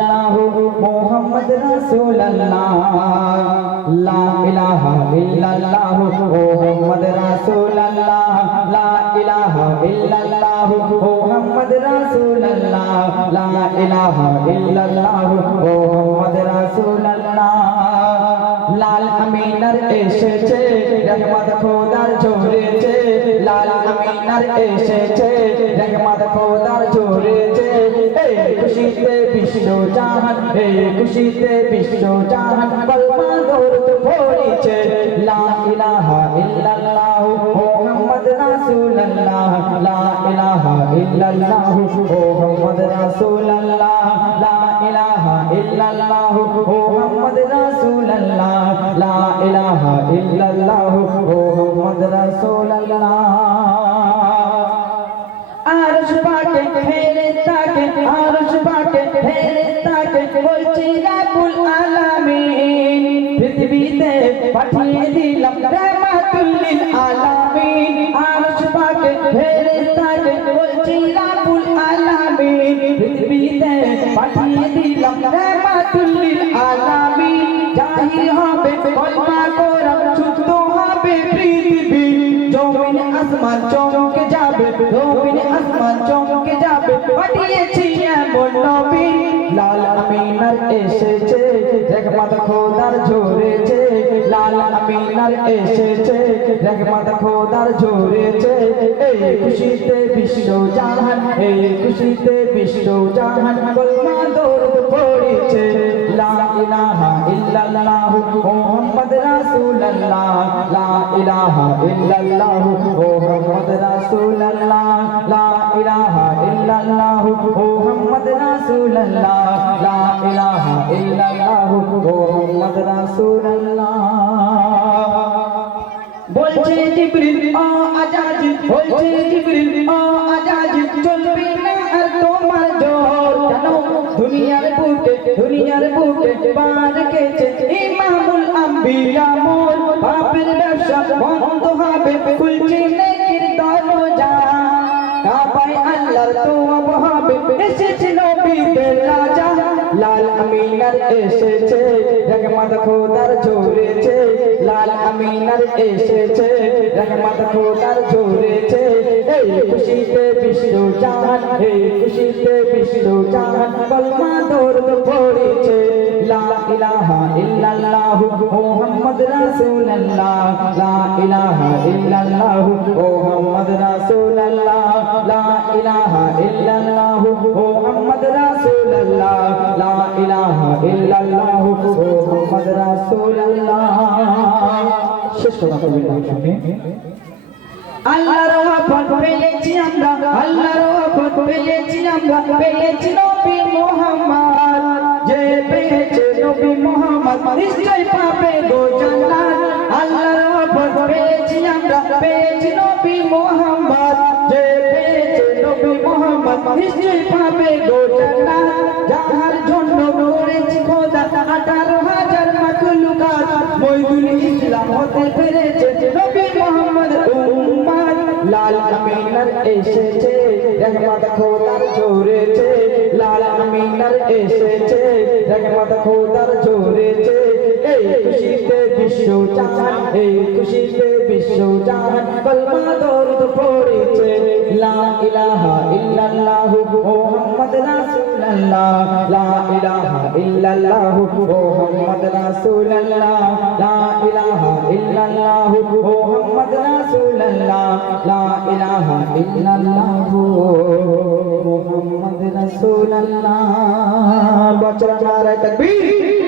ইল্লাল্লাহ মুহাম্মদ রাসূলুল্লাহ লা ইলাহা ইল্লাল্লাহ মুহাম্মদ রাসূলুল্লাহ লা ইলাহা ইল্লাল্লাহ মুহাম্মদ রাসূলুল্লাহ লা ইলাহা ইল্লাল্লাহ মুহাম্মদ রাসূলুল্লাহ লাল আমিনার এসেছে রহমত খোদার ঝরেছে লাল আমিনার এসেছে রহমত খোদার ঝরেছে এই খুশিতে বিশ্ব জাহান এই খুশিতে বিশ্ব জাহান কলমা দরুদ পড়িছে লা ইলাহা ইল্লাল্লাহ মুহাম্মদ রাসূলুল্লাহ লা ইলাহা ইল্লাল্লাহ মুহাম্মদ রাসূলুল্লাহ লা ইলাহা ইল্লাল্লাহ মুহাম্মদ রাসূলুল্লাহ লা ইলাহা ইল্লাল্লাহ মুহাম্মদ রাসূলুল্লাহ আরশ পাকে ফেরেশতাকে আরশ পাকে ফেরেশতাকে বলছি রাব্বুল আলামিন পৃথিবীতে পাঠিয়ে দিলাম রাহমাতুল লিল আলামিন আরশ পাকে ফেরেশতাকে বলছি রাব্বুল আলামিন পৃথিবীতে পাঠিয়ে দিলাম রাহমাতুল লিল আলামিন জাহির হবে কলমা কোরআন শুদ্ধ হবে পৃথিবী জমিন আসমান চমকে যাবে জমিন আসমান চমকে যাবে পাঠিয়েছি এমন নবী লাল আমিনার এসেছে রহমত খোদার ঝরেছে লাল আমিনার এসেছে রহমত খোদার ঝরেছে এই খুশিতে বিশ্ব জাহান এই খুশিতে বিশ্ব জাহান কলমা দরুদ পড়িছে লা ইলাহা ইল্লাল্লাহ মুহাম্মদ রাসূলুল্লাহ লা ইলাহা ইল্লাল্লাহ মুহাম্মদ রাসূলুল্লাহ লা ইলাহা ইল্লাল্লাহ মুহাম্মদ রাসূলুল্লাহ লা ইলাহা ইল্লাল্লাহ মুহাম্মদ রাসূলুল্লাহ বলছে জিবরিল ও আজাজি বলছে জিবরিল ও আজাজি চলবে না আর তোমার জোর কেন দুনিয়ার বুকে পার কেছে ইমামুল আম্বিয়া মোর পাপের ব্যবসা বন্ধ হবে খুলছে নেকির দরজা কাবায় আল্লাহর তওয়াব হবে এসেছে নবীদের রাজা লাল আমিনার এসেছে রহমত খোদার ঝরেছে লাল আমিনার এসেছে রহমত খোদার ঝরেছে এই খুশিতে বিশ্ব জাহান এই খুশিতে বিশ্ব জাহান কলমা দরুদ পড়িছে লা ইলাহা ইল্লাল্লাহ মুহাম্মদ রাসূলুল্লাহ লা ইলাহা ইল্লাল্লাহ মুহাম্মদ রাসূলুল্লাহ লা ইলাহা ইল্লাল্লাহ মুহাম্মদ রাসূলুল্লাহ লা ইলাহা ইল্লাল্লাহ মুহাম্মদ রাসূলুল্লাহ শেষ কথা বলবেন আপনি আল্লাহর ওয়াফত পেয়েছি আমরা আল্লাহর ওয়াফত পেয়েছি আমরা পেয়েছি নবী মুহাম্মদ যে পেয়েছে নবী মুহাম্মদ নিশ্চয় পাবে গো জান্নাত আল্লাহর ওয়াফত পেয়েছি আমরা পেয়েছি নবী মুহাম্মদ যে পেয়েছে নবী মুহাম্মদ নিশ্চয় পাবে গো জান্নাত যাহার জন্য করেছি খোদা 18,000 মাখলুকাত মইদুল ইসলাম হতে পেরেছে নবী মুহাম্মদ উম্মত লাল আমিনার এসেছে রহমত খোদার ঝরেছে লাল আমিনার এসেছে রহমত খোদার ঝরেছে এই খুশিতে বিশ্ব জাহান এই খুশিতে বিশ্ব জাহান কলমা দরুদ পড়িছে লা ইলাহা ইল্লাল্লাহ মুহাম্মদ রাসূলুল্লাহ লা ইলাহা ইল্লাল্লাহ মুহাম্মদ রাসূলুল্লাহ লা ইলাহা ইল্লাল্লাহ মুহাম্মদ রাসূলুল্লাহ লা ইলাহা ইল্লাল্লাহ মুহাম্মদ রাসূলুল্লাহ বচরা নারে তাকবীর